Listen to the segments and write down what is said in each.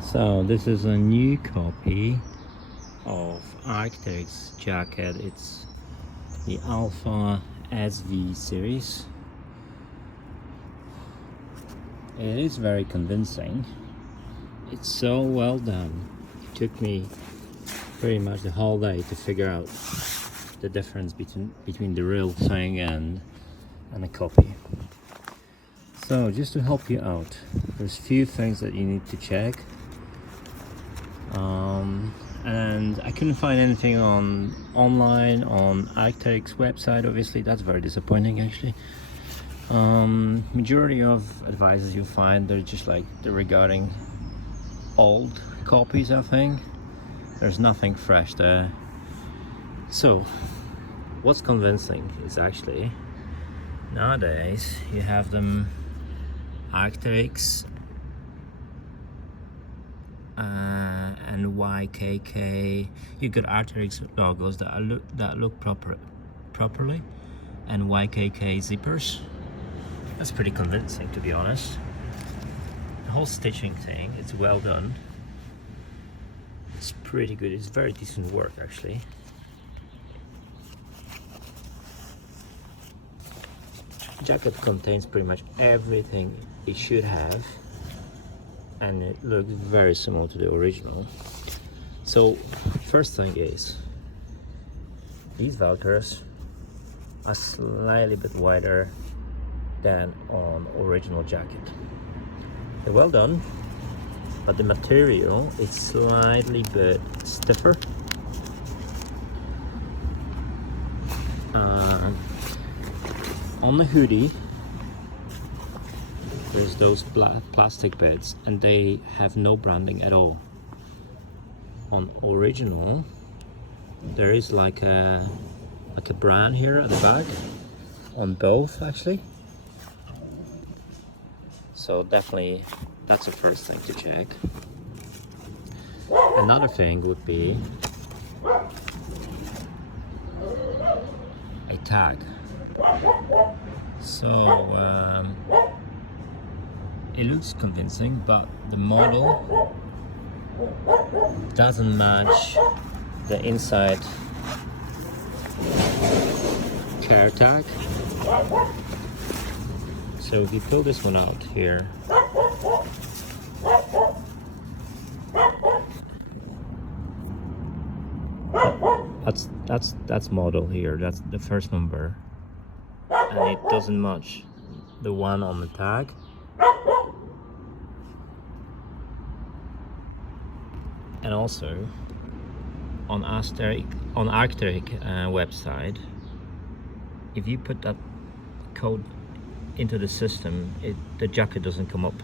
So this is a new copy of Arcteryx jacket. It's the Alpha SV series. It is very convincing. It's so well done. It took me pretty much the whole day to figure out the difference between the real thing and a copy. So just to help you out, there's a few things that you need to check. And I couldn't find anything online on Arcteryx website. Obviously that's very disappointing actually. Majority of advices you'll find they're just like they're regarding old copies. I think there's nothing fresh there. So what's convincing is actually nowadays you have them Arcteryx and YKK. You got Arcteryx logos that look properly, and YKK zippers. That's pretty convincing, to be honest. The whole stitching thing, it's well done. It's pretty good. It's very decent work actually. Jacket contains pretty much everything it should have, and it looks very similar to the original. So first thing is these velcros are slightly bit wider than on original jacket. They're well done, but the material is slightly bit stiffer. On the hoodie there's those plastic bits and they have no branding at all. On original there is like a brand here at the back on both actually. So definitely that's the first thing to check. Another thing would be a tag. So it looks convincing, but the model doesn't match the inside care tag. So if you pull this one out here, that's model here. That's the first number, and it doesn't match the one on the tag. And also on Arcteryx website, if you put that code into the system, the jacket doesn't come up.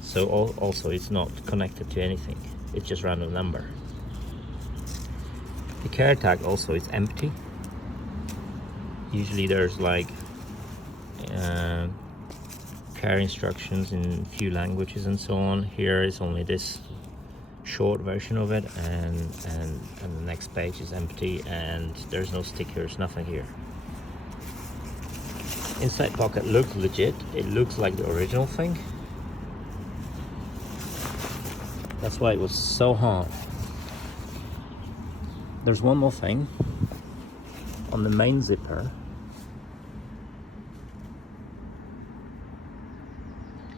So also it's not connected to anything, it's just random number. The care tag also is empty. Usually there's like care instructions in a few languages and so on. Here is only this short version of it, and the next page is empty, and there's no stickers, nothing here. Inside pocket looks legit. It looks like the original thing. That's why it was so hard. There's one more thing. On the main zipper,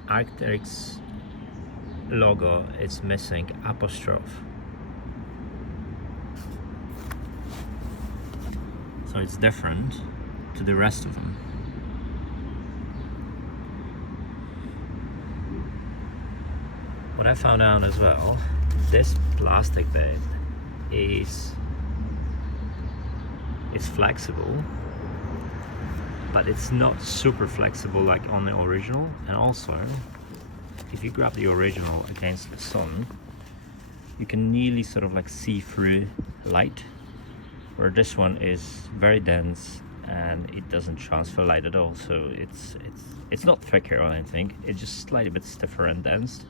Arcteryx logo is missing apostrophe. So it's different to the rest of them. What I found out as well, this plastic bit is flexible, but it's not super flexible like on the original. And also, if you grab the original against the sun, you can nearly sort of like see through light, where this one is very dense and it doesn't transfer light at all. So it's not thicker or anything, it's just slightly bit stiffer and dense.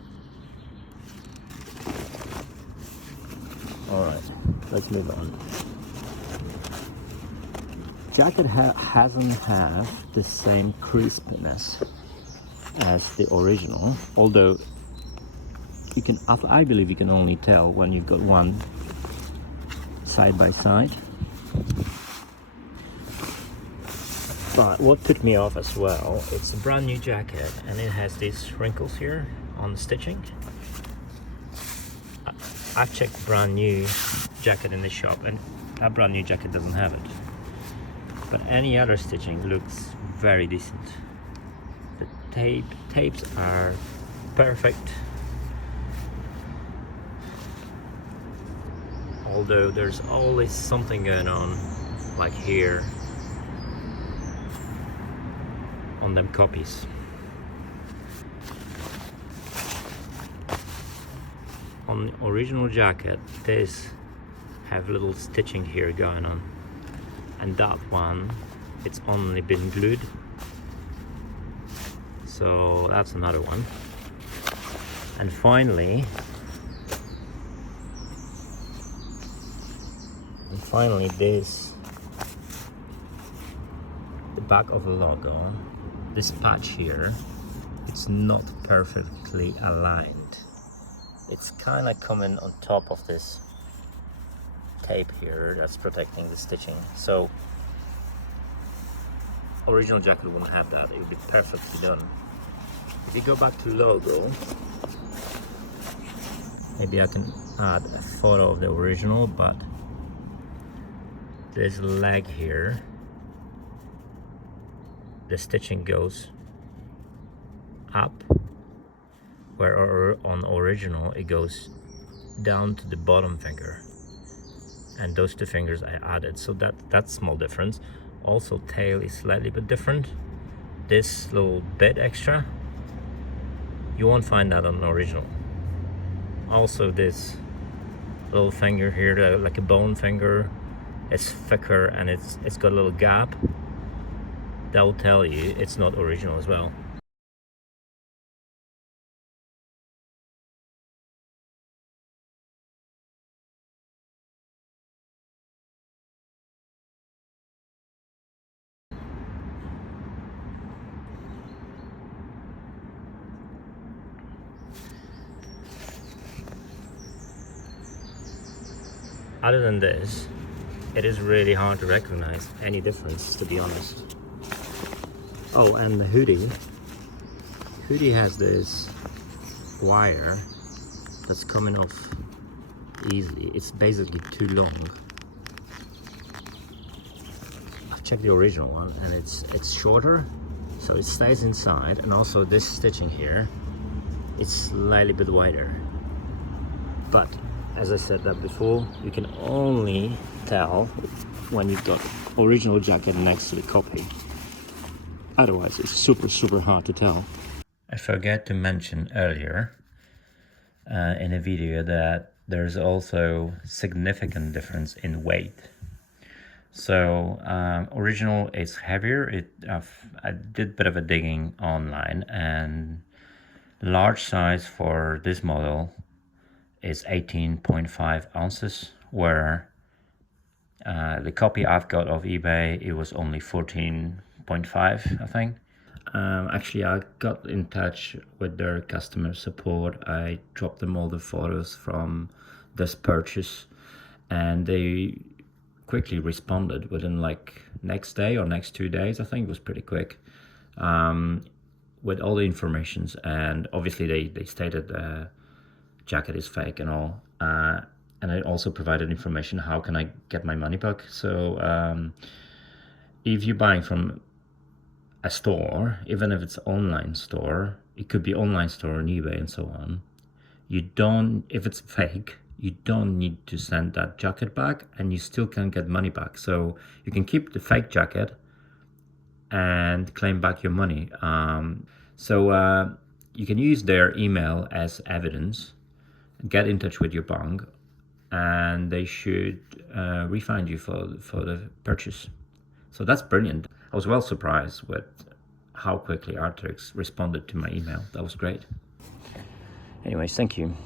All right, let's move on. Jacket hasn't have the same crispness as the original, although you can, I believe you can only tell when you've got one side by side. But what put me off as well, it's a brand new jacket and it has these wrinkles here on the stitching. I've checked brand new jacket in the shop and that brand new jacket doesn't have it. But any other stitching looks very decent. The tapes are perfect. Although there's always something going on, like here, on them copies. On the original jacket, this have little stitching here going on, and that one, it's only been glued. So that's another one. And finally, this, the back of the logo, this patch here, it's not perfectly aligned. It's kind of coming on top of this tape here that's protecting the stitching. So original jacket won't have that. It will be perfectly done. If you go back to logo, maybe I can add a photo of the original, but this leg here, the stitching goes up, where on original it goes down to the bottom finger, and those two fingers I added, so that's small difference. Also tail is slightly bit different. This little bit extra, you won't find that on the original. Also this little finger here, like a bone finger, is thicker and it's got a little gap. That will tell you it's not original as well. Other than this, it is really hard to recognize any difference, to be honest. Oh, and the hoodie has this wire that's coming off easily. It's basically too long. I've checked the original one and it's shorter, so it stays inside, and also this stitching here, it's slightly bit wider. But as I said that before, you can only tell when you've got original jacket next to the copy. Otherwise, it's super hard to tell. I forgot to mention earlier in a video that there's also significant difference in weight. So original is heavier. I did a bit of a digging online, and large size for this model is 18.5 ounces, where the copy I've got of eBay, it was only 14.5, I think. Actually, I got in touch with their customer support. I dropped them all the photos from this purchase, and they quickly responded within like next day or next 2 days. I think it was pretty quick, with all the informations. And obviously they stated the jacket is fake and all, and I also provided information how can I get my money back. So if you're buying from a store, even if it's online store, it could be online store on eBay and so on, you don't, if it's fake, you don't need to send that jacket back, and you still can get money back. So you can keep the fake jacket and claim back your money. You can use their email as evidence, get in touch with your bank, and they should refund you for the purchase. So that's brilliant. I was well surprised with how quickly Arcteryx responded to my email. That was great. Anyways, thank you.